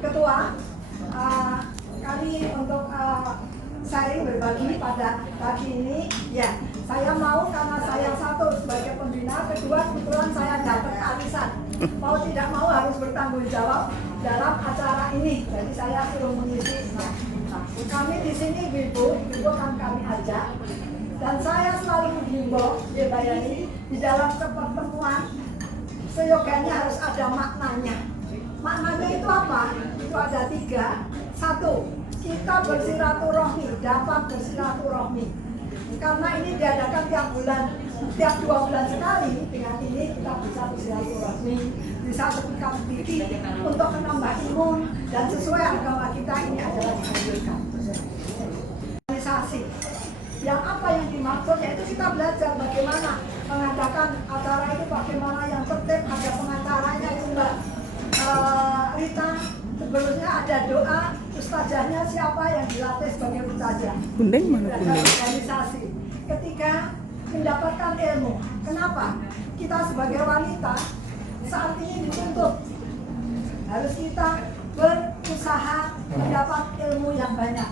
Ketua, kami untuk sharing berbagi pada pagi ini. Ya, saya mau karena saya satu sebagai pembina, kedua kebetulan saya dapat arisan. Mau tidak mau harus bertanggung jawab dalam acara ini. Jadi saya suruh mengisi. Kami di sini ibu kan kami ajak. Dan saya selalu menghimbau, ya Bayani, di dalam pertemuan seyoganya harus ada maknanya. Maknanya itu apa? Itu ada 3. 1, kita bersilaturahmi, dapat bersilaturahmi. Karena ini diadakan tiap 2 bulan sekali. Dengan ini kita bisa bersilaturahmi, bisa bertukar sedikit untuk menambah imun, dan sesuai agama kita ini adalah dianjurkan. Organisasi. Yang apa yang dimaksud, yaitu kita belajar bagaimana mengadakan acara itu, bagaimana yang tertib, ada pengacaranya itu Mbak Rita, sebelumnya ada doa, ustazahnya siapa yang dilatih sebagai ustazah. Gundeng mana gundeng? Organisasi. Ketiga, mendapatkan ilmu. Kenapa? Kita sebagai wanita saat ini dituntut harus kita berusaha mendapat ilmu yang banyak.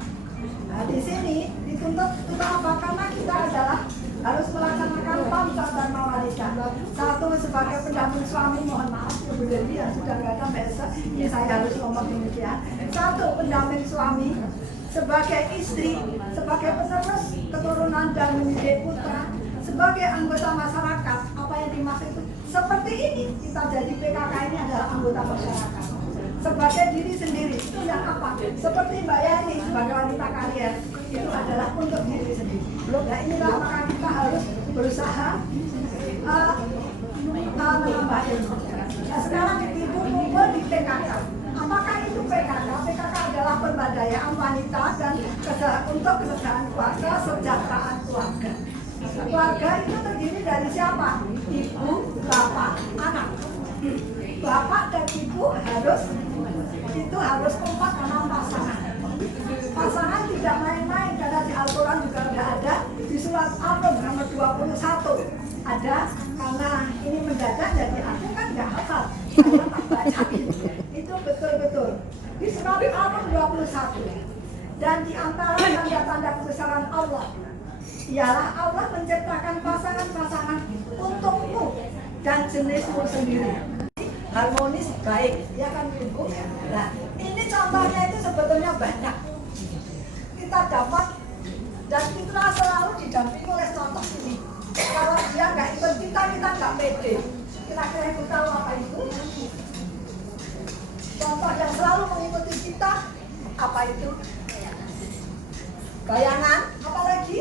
Nah, di sini dituntut untuk apa? Karena kita adalah harus melaksanakan pamsah dan mawalika. 1 sebagai pendamping suami, mohon maaf Ibu Dewi yang sudah nggak ada besok, ini saya harus ngomong demikian. 1 pendamping suami, sebagai istri, sebagai penerus keturunan dan mendidik putra, sebagai anggota masyarakat. Apa yang dimaksud itu? Seperti ini kita jadi PKK ini adalah anggota masyarakat. Sebagai diri sendiri, itu yang apa? Seperti Mbak Yani sebagai wanita karier, itu adalah untuk diri sendiri. Nah inilah maka kita harus berusaha menambah ilmu. Nah sekarang ibu kumpul di PKK. Apakah itu PKK? PKK adalah pemberdayaan wanita dan untuk kesejahteraan keluarga, kesejahteraan keluarga. Keluarga itu terdiri dari siapa? Ibu, bapak, anak. Bapak dan ibu harus kompak dalam pasangan. Pasangan tidak main-main, karena di Al-Quran juga sudah ada, di surat Al-Rum nomor 21 ada. Karena ini mendadak jadi aku kan nggak hafal, saya tak baca itu betul-betul di surat Al-Rum 21. Dan di antara tanda-tanda kebesaran Allah ialah Allah menciptakan pasangan-pasangan untukmu dan jenismu sendiri, harmonis, baik, ya kan Ibu? Nah, ini contohnya itu sebetulnya banyak kita dapat, dan kita selalu didampingi oleh contoh ini. Kalau dia nggak ikut kita nggak pede. Kira-kira Ibu tahu apa itu? Contoh yang selalu mengikuti kita apa itu? Bayangan, apa lagi?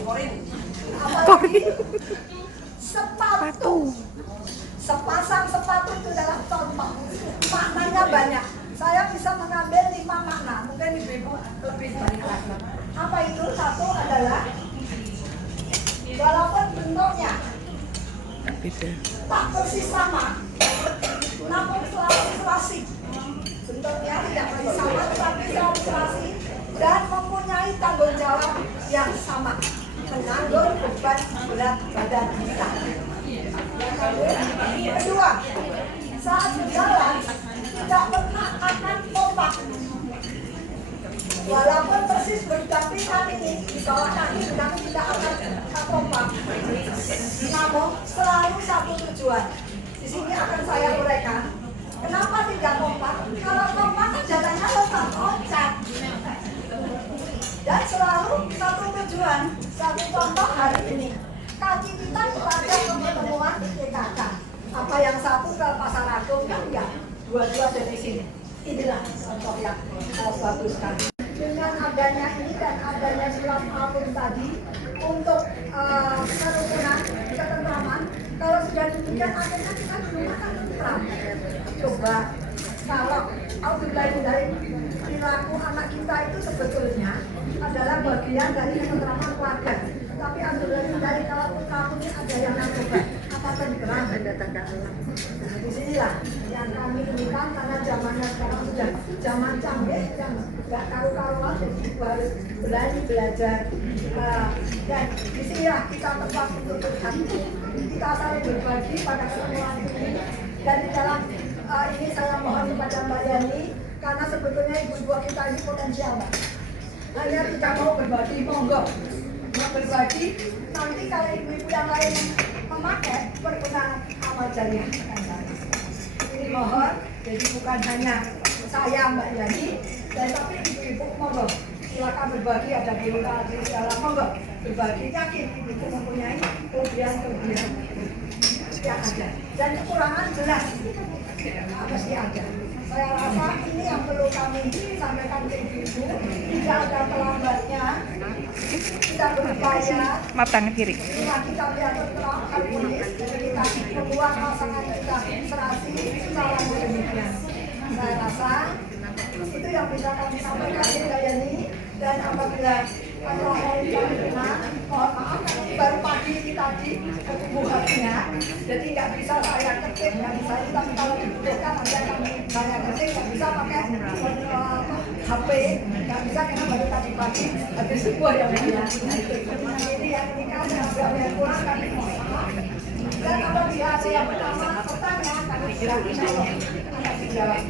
Korin. Apa lagi? Sepatu. Sepasang sepatu itu adalah contoh. Maknanya banyak. Saya bisa mengambil 5 makna. Mungkin ibu lebih banyak lagi. Apa itu? 1 adalah walaupun bentuknya tak persis sama, namun selalu serasi. Bentuknya tidak persis sama, tetapi selalu serasi dan mempunyai tanggung jawab yang sama, menanggung beban berat badan kita. Kedua, saat berjalan tidak pernah akan kompak. Walaupun persis berdampingan ini di bawah kaki, kami tidak akan kompak. Namun selalu satu tujuan. Di sini akan saya uraikan. Kenapa tidak kompak? Kalau kompak kan jalannya loncat. Dan selalu satu tujuan. Satu contoh hari ini. Kaki kita berada ke pertemuan PKK. Apa yang satu ke Pasar Agung kan enggak? Dua-dua dari sini. Inilah contoh yang bagus sekali. Dengan adanya ini dan adanya surat Al-Qur'an tadi untuk kerukunan, ketentraman. Kalau sudah demikian akhirnya kita di rumah kan tentram. Coba kalau auzubillahi dari perilaku anak kita itu sebetulnya adalah bagian dari ketentraman keluarga. Tapi alhamdulillah dari kalau kamu ini ada yang coba apa tenggelam dan datang ke alam. Di sinilah yang kami inginkan, karena zamannya sekarang sudah zaman canggih yang nggak karu-karuan, jadi harus berani belajar. Dan di sinilah kita tempat untuk berhati, kita saling berbagi pada kesemuan ini, dan di dalam ini saya mohon kepada Mbak Yani, karena sebetulnya ibu-ibu kita ini potensial, Mbak. Hanya tidak mau berbagi, monggo. Mau berbagi, nanti kalau ibu-ibu yang lain memakai, berguna amal jariah. Ini mohon, jadi bukan hanya saya Mbak Yani, dan tapi ibu-ibu monggo. Silakan berbagi, ada biota, ada segala, monggo. Berbagi, yakin ibu mempunyai kelebihan-kelebihan yang ada. Dan kekurangan jelas, pasti ada. Saya rasa ini yang perlu kami sampaikan ke ibu-ibu, tidak ada terlambatnya, kita berupaya. Maaf, tangan kiri. Lagi kami akan harmonis, jadi kita membuat pasangan kita serasi secara demikian. Saya rasa itu yang bisa kami sampaikan di ini, dan apabila ada hal yang benar, mohon maaf karena baru pagi ini tadi kebubuhannya, jadi nggak bisa saya ketik, nggak bisa, tapi kalau dibutuhkan nanti akan saya ketik, nggak bisa pakai HP, nggak bisa karena baru tadi pagi ada sebuah yang benar. Ini yang ini kan yang kurang kami mohon maaf. Dan apabila ada yang pertama pertanyaan, kami bisa akan dijawab.